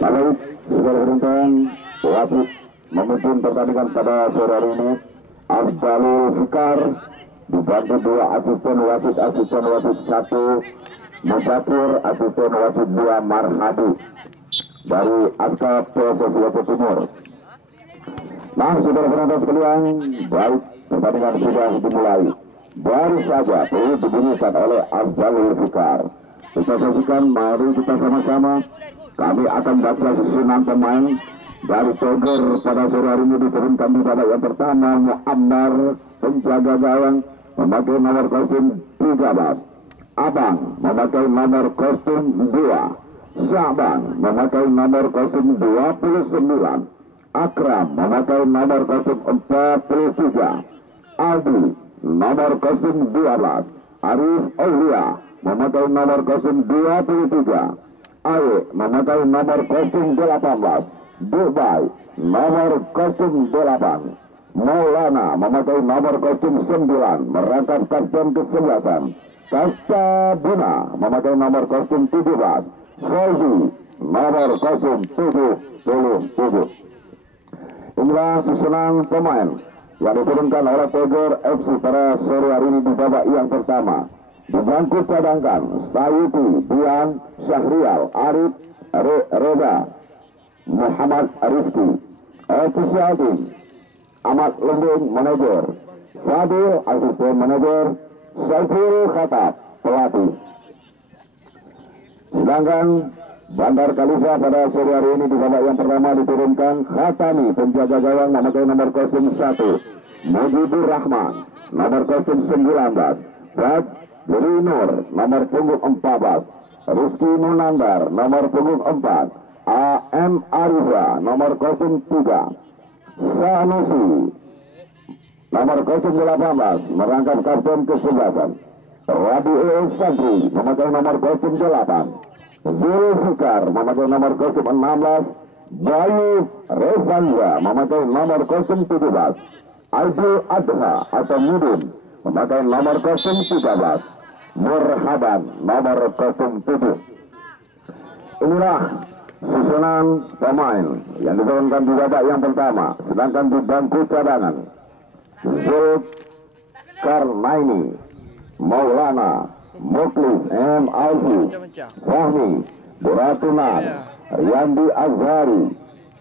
Lalu saudara penonton, wasit memimpin pertandingan pada sore hari ini Afdalul Fikar dibantu dua asisten wasit 1 Muzakir, asisten wasit 2 Marhadi dari Askap PSSI Aceh Timur. Nah, saudara penonton sekalian, baik, pertandingan sudah dimulai. Baru saja perlu dibunyikan oleh Afdalul Fikar. Kita saksikan, mari kita sama-sama. Kami akan baca susunan pemain dari Toger pada sore hari ini. Diturunkan di babak yang pertama Muammar, penjaga gawang, memakai nomor kostum 13. Abang memakai nomor kostum 2. Syaban memakai nomor kostum 29. Akram memakai nomor kostum 43. Aldi nomor kostum 12. Arif Aulia memakai nomor kostum 23. Aye memakai nomor kostum 18. Dubai nomor kostum 8. Maulana memakai nomor kostum 9, merangkap kapten ke-11. Kasta Bina memakai nomor kostum 17. Fauzi nomor kostum 77. Inilah susunan pemain yang diturunkan oleh Toger FC pada sore hari ini di babak yang pertama. Di bangku cadangkan Sayuti, Dian, Syahrial, Arif, Reda, Muhammad Rizki, Ofisiatin, Ahmad Lembung, manajer, Fadil, asisten manajer, Saiful Khatab, pelatih. Sedangkan Bandar Khalifa pada sore hari ini di babak yang pertama diturunkan Khatami, penjaga gawang memakai nomor kostum 1. Mujibur Rahman nomor kostum 19. Brad Nur nomor punggung 14. Rizky Munandar nomor punggung 4. AM Arifa nomor kostum 3. Sanusi nomor kostum 18, merangkap kapten ke-11. Rabiul Sabri memakai nomor kostum 8. Zulfikar memakai nomor kostum 16. Bayu Revanza memakai nomor kostum 17. Aidil Adha atau Mudin memakai nomor kostum 13. Murhaban nomor kostum 7. Inilah susunan pemain yang diturunkan di babak yang pertama. Sedangkan di bangku cadangan Zulkarnaini, Maulana, Muklis, M. Alfi, Fahmi, Buratunan, Yandi Azhari,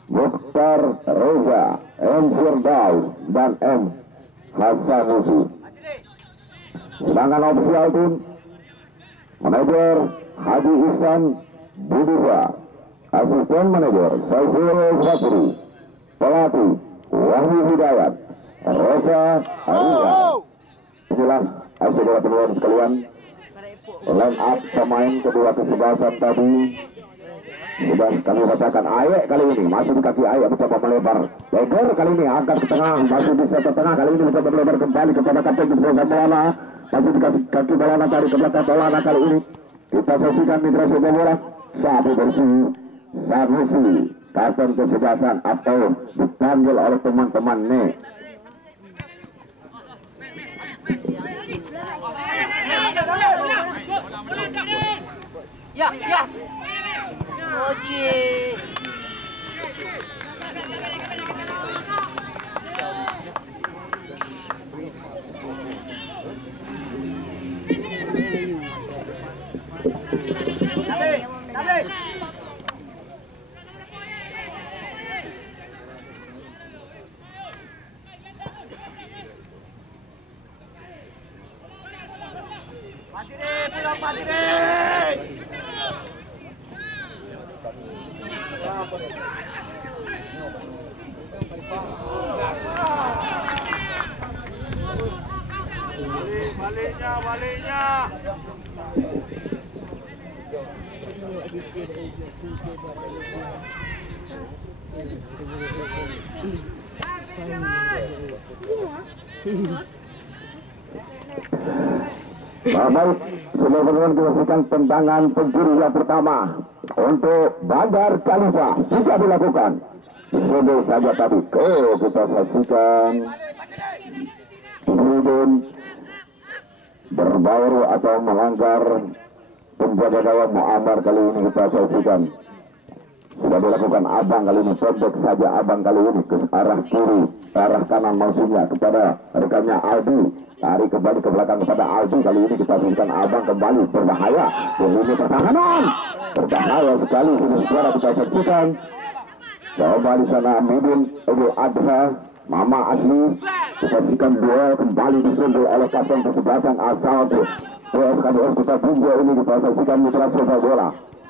Mukhtar Reza, M. Firdaus, dan M. Hasanusi. Sedangkan ofisial tim manajer Haji Ihsan Budiva, asisten manajer Saiful Fatri, pelatih Wahyu Hidayat, Rosa Arisa. Inilah saudara penonton sekalian, line up pemain kedua ke-11 tadi sudah kami bacakan. Aye kali ini masih di kaki Aye mencoba melebar. Leger kali ini angkat ke tengah, masih bisa ke tengah, kali ini mencoba melebar kembali kepada kapten Bismillah Maulana. Masih dikasih kaki Maulana dari ke belakang Maulana kali ini. Kita saksikan mitra sepak bola sabu bersih Sanusi, kapten ke-11 atau dipanggil oleh teman-teman nih. Ya. Oji. Baliknya. Baik, sebelum kita saksikan tendangan penjuru yang pertama untuk Bandar Khalifa sudah dilakukan. Sudah saja tadi, kita saksikan Rudin berbaur atau melanggar penjaga gawang Muammar. Kali ini kita saksikan sudah dilakukan Abang kali ini, pendek saja Abang kali ini ke arah kiri, arah kanan maksudnya kepada rekannya Aldi, tarik kembali ke belakang kepada Aldi. Kali ini kita saksikan Abang kembali berbahaya, dan ini pertahanan berbahaya sekali. Saudara kita saksikan coba di sana Midin Idul Adha Mama Asli, kita saksikan duel kembali disundul oleh kapten kesebelasan asal PSKDS Kota Tinjau ini. Kita saksikan mitra sepak bola.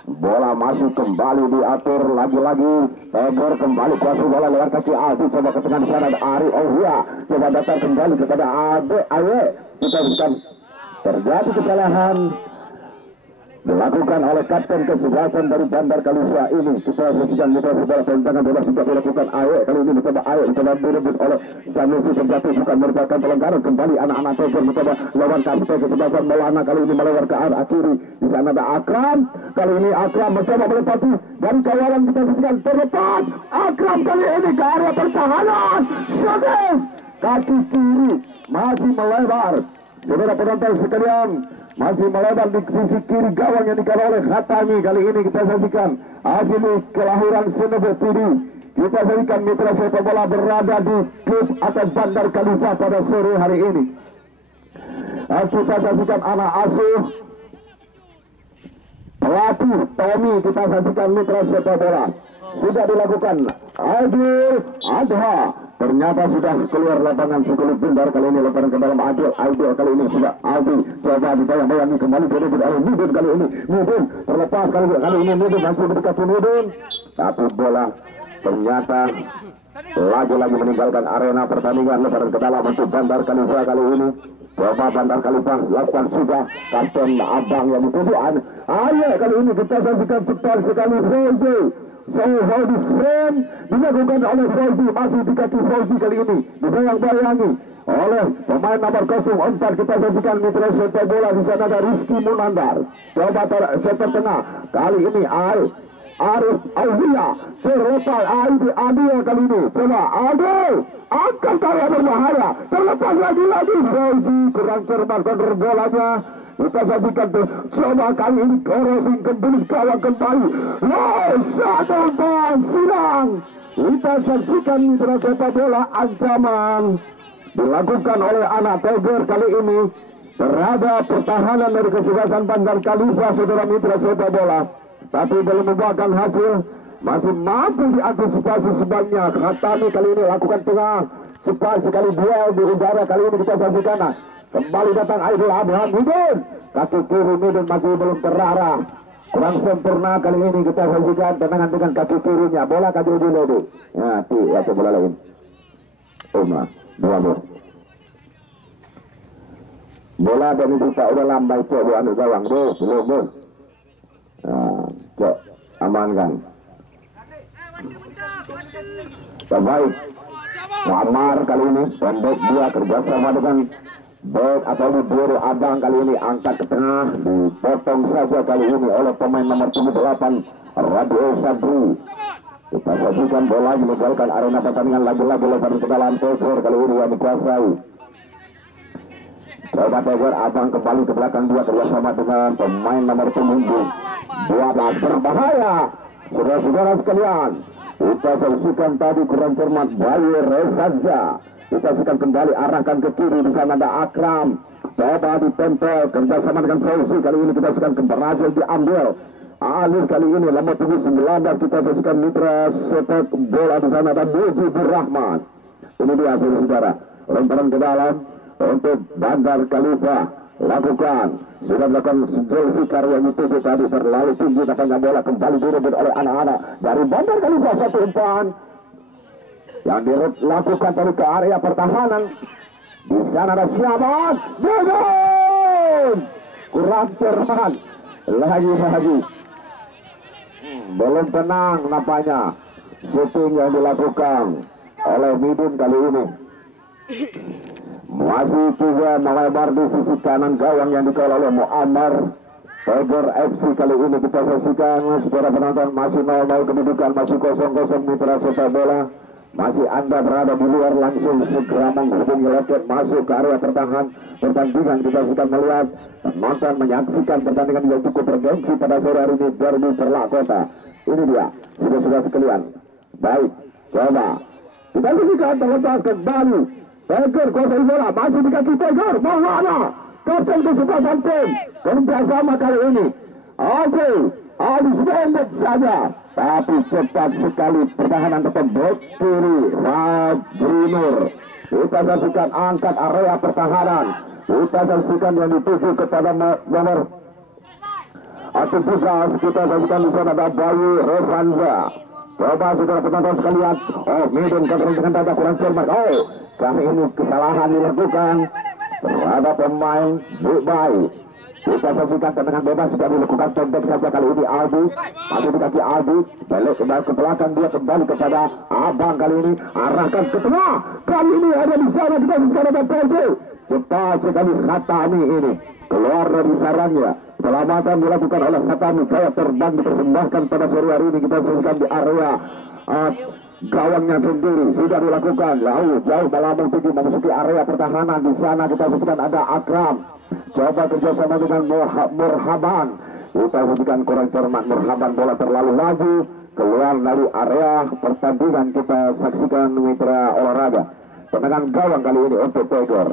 Bola masih kembali diatur lagi-lagi. Tegor kembali kuasai bola lewat kaki Aldi. Coba ke tengah di sana ada Ari Ohia. Coba datang kembali kepada Ade Aye. Kita saksikan terjadi kesalahan dilakukan oleh kapten kesebelasan dari Bandar Kalista ini. Kita saksikan mitra bola tendangan bebas sudah dilakukan Aye. Kali ini mencoba Aye, mencoba direbut oleh Sanusi terjatuh, bukan merupakan pelanggaran. Kembali anak-anak Tegor mencoba lawan kapten kesebelasan Maulana. Kali ini melewat ke arah kiri. Di sana ada Akram. Kali ini Akram mencoba melempati dari kawalan. Kita saksikan terlepas. Akram kali ini ke area pertahanan. Sudah kaki kiri masih melebar. Saudara penonton sekalian, masih melebar di sisi kiri gawang yang dikawal oleh Khatami. Kali ini kita saksikan Asli kelahiran Senebe Pidi. Kita saksikan mitra sepak bola berada di klub atau Bandar Kalista pada sore hari ini. Kita saksikan anak asuh pelatih Tommy. Kita saksikan mitra sepak bola sudah dilakukan Adil Adha. Ternyata sudah keluar lapangan sekelip Bandar. Kali ini lemparan ke dalam Adil kali ini sudah Aldi. Coba ditayang-tayangi kembali direbut oleh Midin. Kali ini Midin terlepas. Kali ini Midin masih mendekati Midin. Tapi bola ternyata lagi-lagi meninggalkan arena pertandingan. Lemparan ke dalam untuk Bandar Kalista kali ini. Coba Bandar Kalista lakukan sudah kapten Abang yang dituduh. Ayo kali ini kita saksikan cepat sekali Fauzi. So how this frame dilakukan oleh Fauzi, masih di kaki Fauzi kali ini dibayang-bayangi oleh pemain nomor 04. Kita saksikan mitra sepak bola di sana ada Rizky Munandar. Coba sepak tengah kali ini Arif Aulia terlepas Adil kali ini. Coba Adil angkat kaya berbahaya, terlepas lagi Fauzi kurang cermat kontrol bolanya. Kita saksikan tuh, coba kali ini crossing kembali gawang kembali. Satu bang sidang. Kita saksikan mitra sepak bola ancaman dilakukan oleh anak Tegor kali ini terhadap pertahanan dari kesebelasan Bandar Kalista, saudara mitra sepak bola. Tapi belum membuahkan hasil, masih mampu diantisipasi sebanyak. Khatami kali ini lakukan tengah cepat sekali duel di udara. Kali ini kita saksikan kembali datang Aidil Abraham Midin. Kaki kiri Midin masih belum terarah, kurang sempurna. Kali ini kita saksikan tendangan dengan kaki kirinya. Bola kaki dulu. Ya, tuh bola lain. Dua bola dan itu tak udah lambai cok di anu gawang belum. Cok amankan. Terbaik Muammar kali ini pendek dia kerjasama dengan baik atau diburu Abang. Kali ini angkat ke tengah, dipotong saja kali ini oleh pemain nomor 78 Radio Sabri. Kita saksikan bola meninggalkan arena pertandingan lagi-lagi lebar ke dalam Tegor kali ini yang dikuasai. Coba Tegor Abang kembali ke belakang dia kerjasama dengan pemain nomor 12 berbahaya. Saudara-saudara sekalian, kita saksikan tadi kurang cermat Bayu Rezazza. Kita saksikan kembali arahkan ke kiri. Di sana ada Akram. Coba ditempel kerjasama dengan Fauzi. Kali ini kita saksikan berhasil diambil. Alif kali ini nomor 19. Kita saksikan mitra sepak bola di sana ada Mujibur Rahman. Ini dia saudara. Lemparan ke dalam untuk Bandar Kalista lakukan. Sudah melakukan Zulfikar yang dituju tadi terlalu tinggi. Datangnya bola kembali direbut oleh anak-anak dari Bandar Kalista. Satu umpan yang dilakukan dari ke area pertahanan. Di sana ada siapa? Midin kurang cermat lagi. Belum tenang nampaknya shooting yang dilakukan oleh Midin kali ini. Masih juga melebar di sisi kanan gawang yang dikelola oleh Muammar. Tegor FC kali ini kita saksikan saudara penonton masih 0-0 kedudukan, masih 0-0 mitra sepak bola. Masih Anda berada di luar langsung segera menghubungi loket masuk ke area pertandingan. Kita sudah melihat menonton menyaksikan pertandingan yang cukup bergengsi pada sore hari ini, derby Perlak Kota. Ini dia, sudah sekalian. Baik, coba kita saksikan terlepas kembali. Tiger kuasai bola, masih di kaki Tiger. Maulana, kapten kesebelasan tim, kerjasama kali ini. Oke, habis pendek saja, tapi cepat sekali pertahanan tetap back kiri Fajri Nur. Kita saksikan angkat area pertahanan. Kita saksikan yang dituju kepada nomor atau tugas. Kita saksikan di sana ada Bayu Revanza. Coba saudara penonton sekalian. Oh, Midun dengan tanda kurang cermat. Oh, kami ini kesalahan dilakukan terhadap pemain Bubai. Kita saksikan tendangan bebas sudah dilakukan pendek saja kali ini. Aldi masih di kaki Aldi, balik ke belakang, dia kembali kepada Abang kali ini, arahkan ke tengah. Kali ini ada di sana, kita saksikan ada PJ. Cepat sekali Khatami ini keluar dari sarangnya. Selamatan dilakukan oleh Khatami, kayak terbang dipersembahkan pada sore hari ini. Kita saksikan di area gawangnya sendiri sudah dilakukan. Lalu jauh Balamun Tinggi memasuki area pertahanan. Di sana kita saksikan ada Akram, coba kerjasama dengan Murhaban. Kita saksikan kurang cermat Murhaban, bola terlalu laju keluar dari area pertandingan. Kita saksikan mitra olahraga tendangan gawang kali ini untuk Tiger.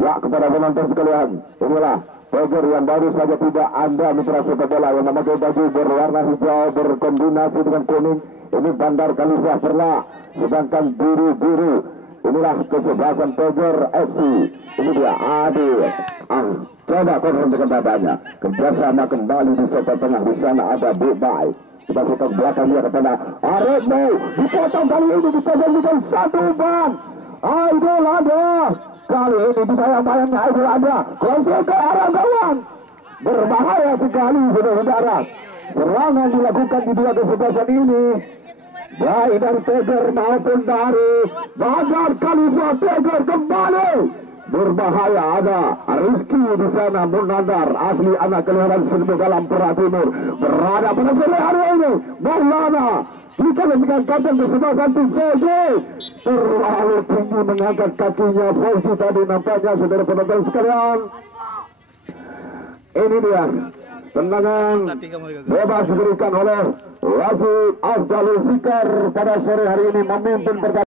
Ya, kepada penonton sekalian, inilah Tiger yang baru saja tidak ada mitra sepak bola yang memakai baju berwarna hijau berkombinasi dengan kuning. Ini Bandar Khalifah Perla, sedangkan biru-biru inilah kesebelasan Tiger FC. Ini dia Adil. Coba korban dengan dadanya, kerjasama kembali di sektor tengah. Di sana ada Bubai. Kita sektor belakang dia kepada Aretmo, dipotong kali ini, dipotong dengan satu ban. Aidil ada. Kali ini di bayang-bayangnya Aidil ada. Konsol ke arah gawang. Berbahaya sekali saudara-saudara. Serangan dilakukan di dua kesebelasan ini, baik dari Tiger maupun dari Bandar Khalifah. Tiger kembali. Berbahaya ada Rizky di sana, Munandar asli anak kelahiran Serbu dalam Perak Timur berada pada sore hari ini. Maulana kita dengan kapten kesebelasan tim VJ terlalu tinggi mengangkat kakinya VJ tadi nampaknya saudara penonton sekalian. Ini dia tendangan bebas diberikan oleh Wasit Afdalul Fikar pada sore hari ini memimpin pertandingan.